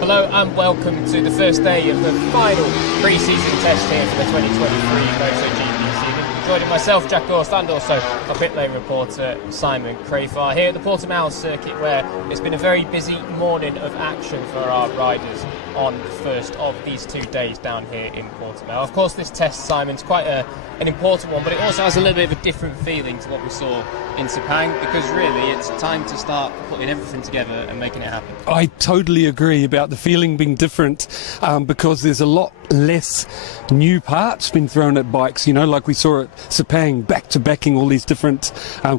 Hello and welcome to the first day of the final pre-season test here for the 2023 MotoGP season. Joining myself, Jack Gorst, and also our pit lane reporter, Simon Crafar, here at the Portimao circuit, where it's been a very busy morning of action for our riders on the first of these 2 days down here in Portimao. Of course, this test, Simon's quite an important one, but it also has a little bit of a different feeling to what we saw in Sepang, because really it's time to start putting everything together and making it happen. I totally agree about the feeling being different, because there's a lot less new parts been thrown at bikes, you know, like we saw at Sepang, back-to-backing all these different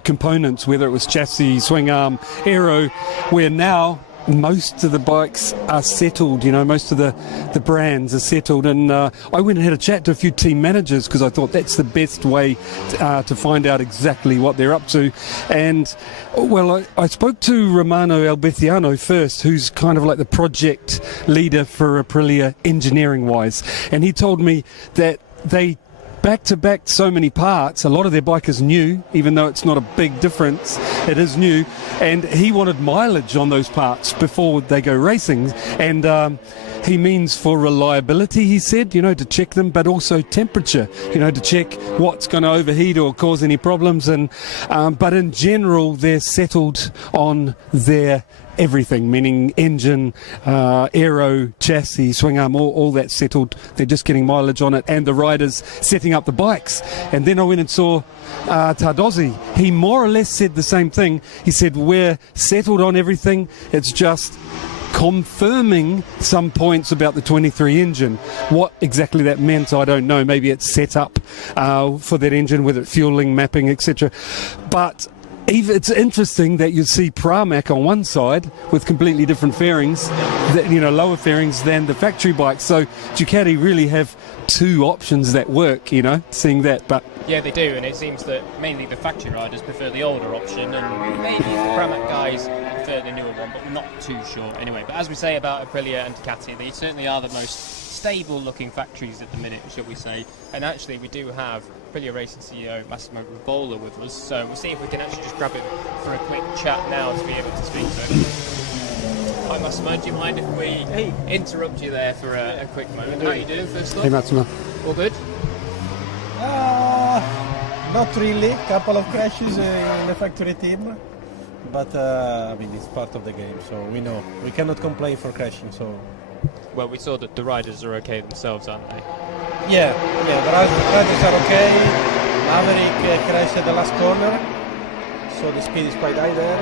components, whether it was chassis, swing arm, aero, where now most of the bikes are settled, you know, most of the brands are settled. And I went and had a chat to a few team managers because I thought that's the best way to find out exactly what they're up to. And, well, I spoke to Romano Albethiano first, who's kind of like the project leader for Aprilia engineering-wise. And he told me that they back-to-back so many parts. A lot of their bike is new, even though it's not a big difference. It is new, and he wanted mileage on those parts before they go racing. And he means for reliability, he said, you know, to check them, but also temperature, you know, to check what's going to overheat or cause any problems. And but in general, they're settled on their everything, meaning engine, aero, chassis, swing arm, all that's settled. They're just getting mileage on it, and the riders setting up the bikes. And then I went and saw Tardozzi. He more or less said the same thing. He said, we're settled on everything, it's just confirming some points about the 23 engine. What exactly that meant, I don't know. Maybe it's set up for that engine, whether it's fueling, mapping, etc. But it's interesting that you see Pramac on one side with completely different fairings, you know, lower fairings than the factory bikes. So Ducati really have two options that work, you know, seeing that. But yeah, they do, and it seems that mainly the factory riders prefer the older option, and maybe the Pramac guys prefer the newer one, but we're not too sure anyway. But as we say about Aprilia and Ducati, they certainly are the most stable looking factories at the minute, shall we say. And actually we do have Aprilia Racing CEO Massimo Rivola with us, so we'll see if we can actually just grab him for a quick chat now to be able to speak to him. Hi Massimo, do you mind if we interrupt you there for a quick moment? How are you doing first off? Hey Massimo. All good? Not really, couple of crashes in the factory team, but I mean, it's part of the game, so we know. We cannot complain for crashing, so... Well, we saw that the riders are okay themselves, aren't they? Yeah, the riders are okay. Maverick crashed at the last corner, so the speed is quite high there.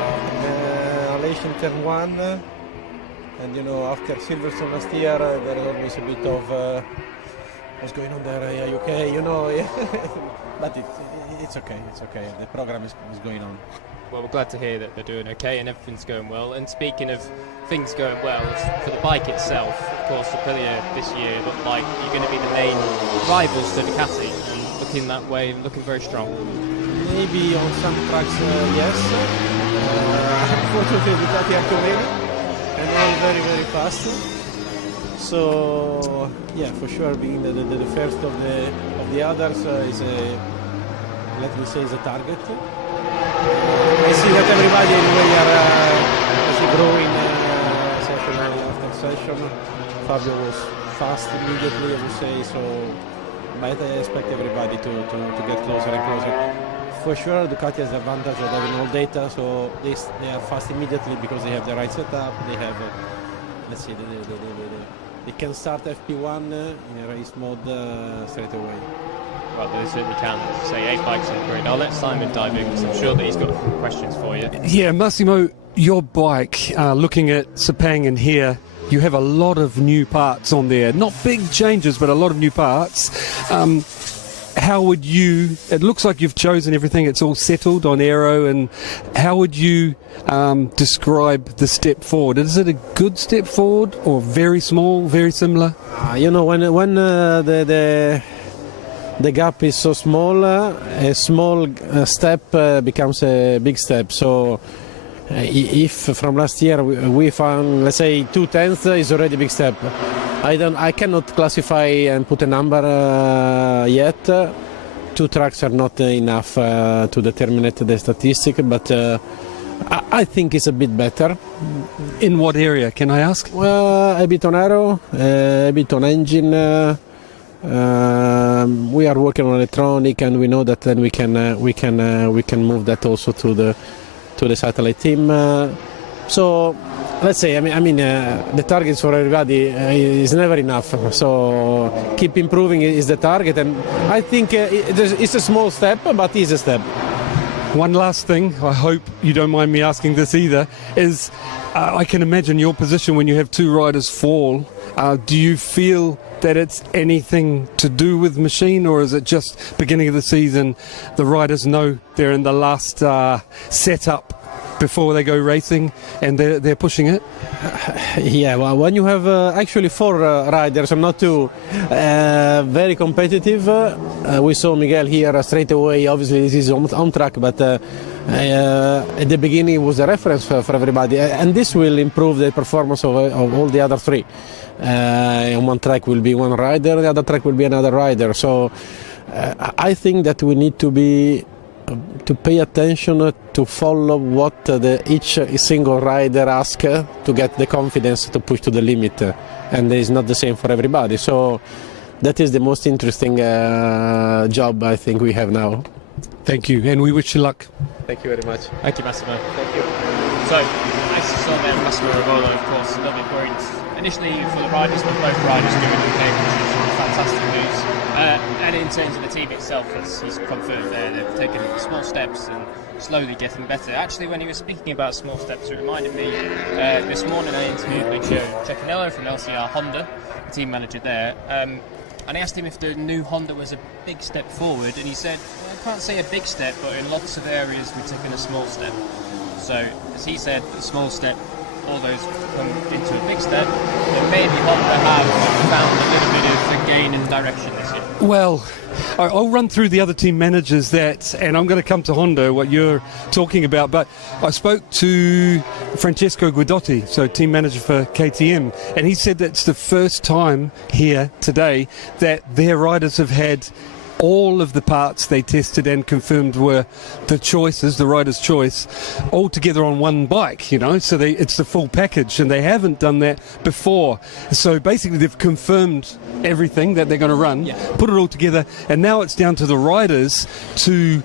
Alation turn 1, and you know, after Silverstone last year, there is always a bit of what's going on there, are you okay, you know. But it's okay, the program is going on. Well, we're glad to hear that they're doing okay and everything's going well. And speaking of things going well, for the bike itself, of course, Aprilia this year look like you're going to be the main rivals to Ducati, and looking that way, looking very strong. Maybe on some tracks, yes. Unfortunately, Ducati are too many and all very, very fast. So, yeah, for sure, being the first of the others is let me say, is a target. I see that everybody anyway are growing session after session. Fabio was fast immediately, I would say, so but I expect everybody to get closer and closer. For sure, Ducati has the advantage of having all data, so they are fast immediately because they have the right setup. They have, let's see, they can start FP1 in a race mode straight away. Well, they certainly can. As you say, 8 bikes on the grid. I'll let Simon dive in because I'm sure that he's got questions for you. Yeah, Massimo, your bike, looking at Sepang and here, you have a lot of new parts on there. Not big changes, but a lot of new parts. How would you, it looks like you've chosen everything, it's all settled on aero, and how would you describe the step forward? Is it a good step forward or very small, very similar? You know, when the gap is so small, a small step becomes a big step. So if from last year we found, let's say, 0.2 is already a big step. I cannot classify and put a number yet. 2 tracks are not enough to determine the statistic, but I think it's a bit better. In what area, can I ask? Well, a bit on aero, a bit on engine. We are working on electronic, and we know that then we can move that also to the satellite team. So let's say, the targets for everybody is never enough. So keep improving is the target, and I think it's a small step, but it's a step. One last thing, I hope you don't mind me asking this either, is I can imagine your position when you have two riders fall. Do you feel that it's anything to do with machine, or is it just beginning of the season, the riders know they're in the last setup before they go racing and they're pushing it? Yeah, well, when you have actually four riders and not two, very competitive. We saw Miguel here straight away. Obviously, this is on track, but at the beginning it was a reference for everybody, and this will improve the performance of all the other three. On one track will be one rider, the other track will be another rider. So I think that we need to pay attention to follow what each single rider asks to get the confidence to push to the limit, and it's not the same for everybody. So that is the most interesting job I think we have now. Thank you, and we wish you luck. Thank you very much. Thank you, Massimo. Thank you. So, as you saw there, Massimo Rivola, of course, lovely points. Initially for the riders, but both riders doing okay, which is fantastic news. And in terms of the team itself, as he's confirmed there, they've taken small steps and slowly getting better. Actually, when he was speaking about small steps, it reminded me, this morning I interviewed Lucio Cecchinello from LCR Honda, the team manager there, and I asked him if the new Honda was a big step forward, and he said, well, I can't say a big step, but in lots of areas we've taken a small step. So, as he said, a small step, all those come into a big step, then maybe Honda have found a little bit of a gain in direction this year. Well, I'll run through the other team managers and I'm going to come to Honda, what you're talking about, but I spoke to Francesco Guidotti, so team manager for KTM, and he said that's the first time here today that their riders have had all of the parts they tested and confirmed were the choices, the rider's choice, all together on one bike, so it's the full package, and they haven't done that before. So basically they've confirmed everything that they're going to run, put it all together, and now it's down to the riders to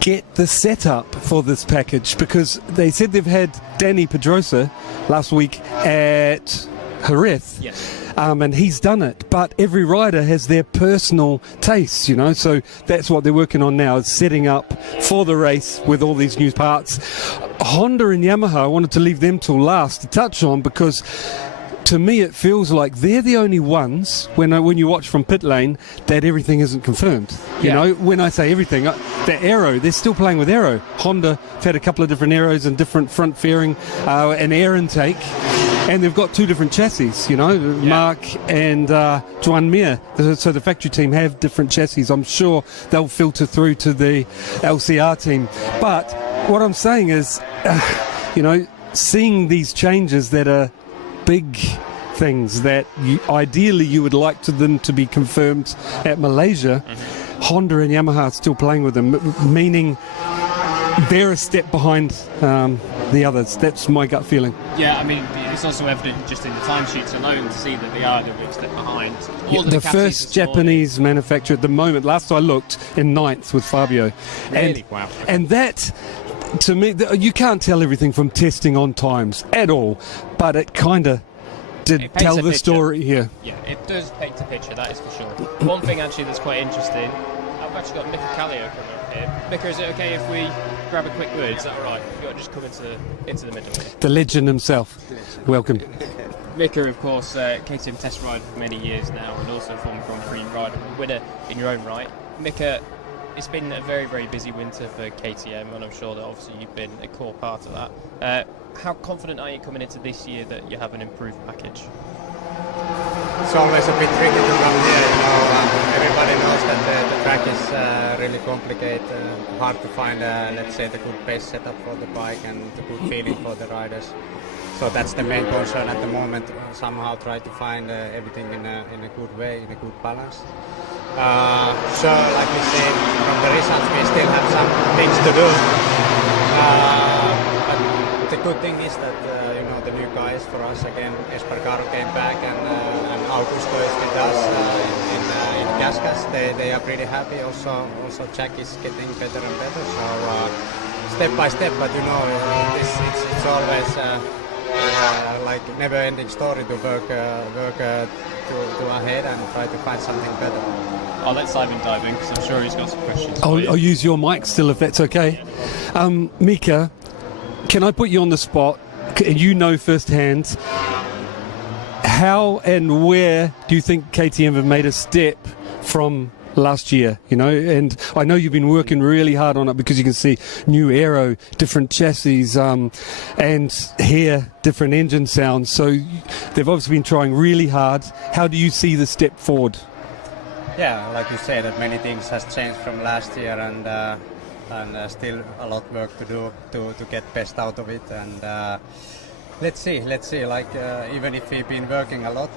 get the setup for this package, because they said they've had Danny Pedrosa last week at Jerez. Yes. And he's done it, but every rider has their personal tastes, so that's what they're working on now, is setting up for the race with all these new parts. Honda and Yamaha, I wanted to leave them till last to touch on, because to me it feels like they're the only ones, when you watch from pit lane, that everything isn't confirmed. When I say everything, the aero, they're still playing with aero. Honda have had a couple of different aeros and different front fairing and air intake. And they've got two different chassis, Mark and Joan Mir. So the factory team have different chassis. I'm sure they'll filter through to the LCR team. But what I'm saying is, seeing these changes that are big things that ideally you would like them to be confirmed at Malaysia, Honda and Yamaha are still playing with them, meaning they're a step behind the others. That's my gut feeling. Yeah, it's also evident just in the timesheets alone to see that they are a little bit step behind. The first Japanese manufacturer at the moment, last I looked, in 9th with Fabio. Really? Wow. And that, to me, you can't tell everything from testing on times at all, but it kind of did tell the story here. Yeah, it does paint a picture, that is for sure. One thing actually that's quite interesting, I've actually got Mika Kallio coming up here. Mika, is it okay if we grab a quick word? Is that alright? You've got to just come into the middle. The legend himself. Welcome. Mika, of course, KTM test rider for many years now, and also former Grand Prix rider and winner in your own right. Mika, it's been a very, very busy winter for KTM, and I'm sure that obviously you've been a core part of that. How confident are you coming into this year that you have an improved package? It's always a bit tricky to come here, everybody knows that the track is really complicated, hard to find, let's say, the good base setup for the bike and the good feeling for the riders. So that's the main concern at the moment, somehow try to find everything in a good way, in a good balance. So, like we said, from the results we still have some things to do. the good thing is that the new guys for us again, Espargaro came back and Augusto is with us in Gasgas. They are pretty happy. Also Jack is getting better and better. So step by step, but it's always like never-ending story to work to ahead and try to find something better. I'll let Simon dive in because I'm sure he's got some questions. I'll use your mic still if that's okay. Mika, can I put you on the spot? You know firsthand, how and where do you think KTM have made a step from last year, and I know you've been working really hard on it because you can see new aero, different chassis, and hear different engine sounds, so they've obviously been trying really hard. How do you see the step forward? Yeah, like you said, that many things has changed from last year, and still a lot of work to do to get best out of it, and let's see. Like even if we've been working a lot,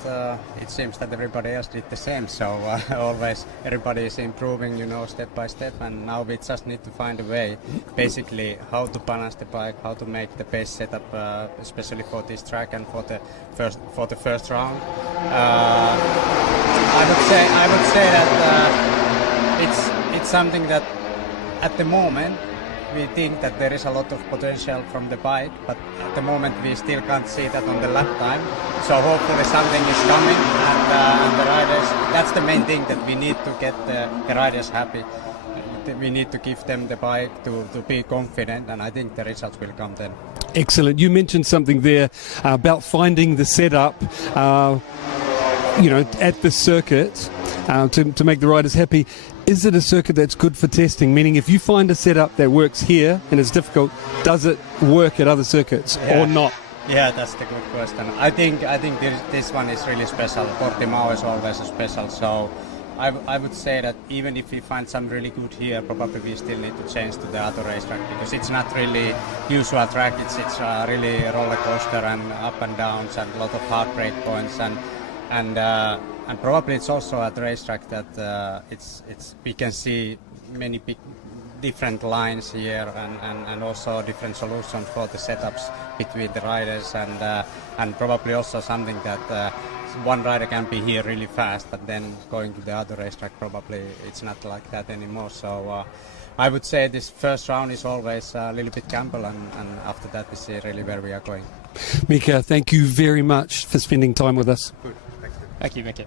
it seems that everybody else did the same. So always everybody is improving, step by step. And now we just need to find a way, basically, how to balance the bike, how to make the best setup, especially for this track and for the first round. I would say that it's something that at the moment we think that there is a lot of potential from the bike, but at the moment we still can't see that on the lap time. So hopefully something is coming, and the riders, that's the main thing, that we need to get the riders happy. We need to give them the bike to be confident, and I think the results will come then. Excellent. You mentioned something there about finding the setup, at the circuit to make the riders happy. Is it a circuit that's good for testing? Meaning, if you find a setup that works here and it's difficult, does it work at other circuits or not? Yeah, that's the good question. I think this one is really special. Portimao is always a special. So I would say that even if we find some really good here, probably we still need to change to the other racetrack, because it's not really usual track. It's really a roller coaster and up and downs and a lot of hard break points and probably it's also at the racetrack that we can see many big different lines here and also different solutions for the setups between the riders and probably also something that one rider can be here really fast, but then going to the other racetrack probably it's not like that anymore. So I would say this first round is always a little bit gamble, and after that we see really where we are going. Mika, thank you very much for spending time with us. Good. Thank you, Mika.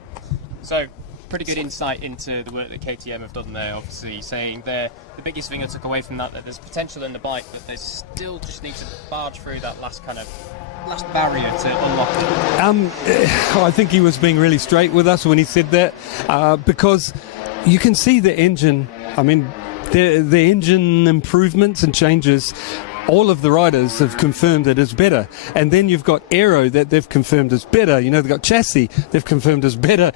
So, pretty good insight into the work that KTM have done there, obviously saying the biggest thing I took away from that there's potential in the bike, but they still just need to barge through that last barrier to unlock it. I think he was being really straight with us when he said that, because you can see the engine, the engine improvements and changes. All of the riders have confirmed it is better. And then you've got aero that they've confirmed is better. They've got chassis they've confirmed is better.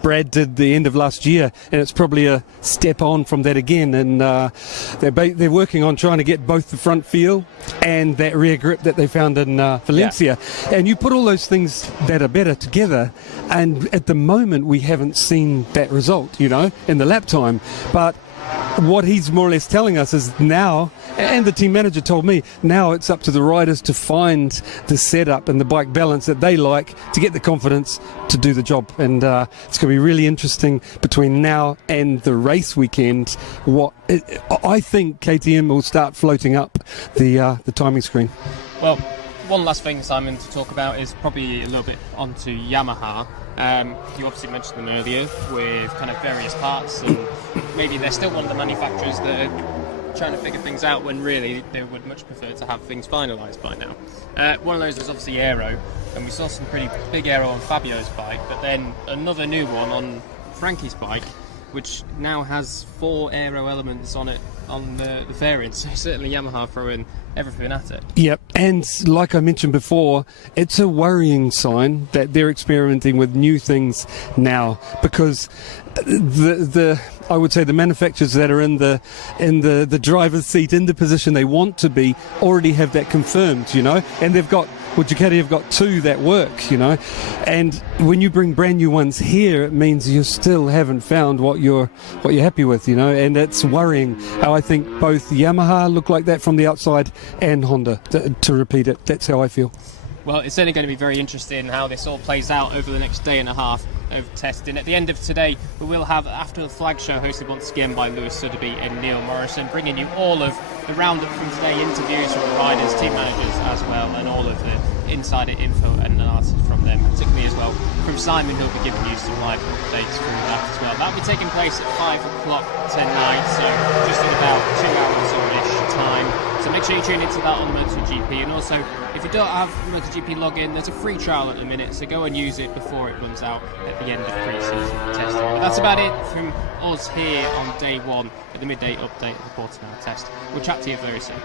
Brad did the end of last year, and it's probably a step on from that again. And they're working on trying to get both the front feel and that rear grip that they found in Valencia. Yeah. And you put all those things that are better together, and at the moment we haven't seen that result, in the lap time. But what he's more or less telling us is now, and the team manager told me, now it's up to the riders to find the setup and the bike balance that they like to get the confidence to do the job. And it's going to be really interesting between now and the race weekend. I think KTM will start floating up the timing screen. Well, one last thing, Simon, to talk about is probably a little bit onto Yamaha. You obviously mentioned them earlier with kind of various parts, and maybe they're still one of the manufacturers that are trying to figure things out when really they would much prefer to have things finalised by now. One of those is obviously aero, and we saw some pretty big aero on Fabio's bike, but then another new one on Frankie's bike, which now has 4 aero elements on it on the fairing. So certainly Yamaha throwing everything at it. Yep, and like I mentioned before, it's a worrying sign that they're experimenting with new things now, because I would say the manufacturers that are in the driver's seat, in the position they want to be, already have that confirmed, and they've got Well, Ducati have got two that work, you know, and when you bring brand new ones here, it means you still haven't found what you're happy with, you know, and it's worrying how I think both Yamaha look like that from the outside and Honda. To repeat it, that's how I feel. Well, it's certainly going to be very interesting how this all plays out over the next day and a half of testing. At the end of today, we will have After the Flag show hosted once again by Lewis Sotheby and Neil Morrison, bringing you all of the roundup from today, interviews from the riders, team managers as well, and all of the insider info and analysis from them, particularly as well from Simon, who'll be giving you some live updates from that as well. That'll be taking place at 5 o'clock tonight, so just in about 2 hours or ish time. So make sure you tune into that on MotoGP, and also if you don't have MotoGP login, there's a free trial at the minute, so go and use it before it runs out at the end of pre-season testing. But that's about it from us here on day one at the midday update of the Portimao test. We'll chat to you very soon.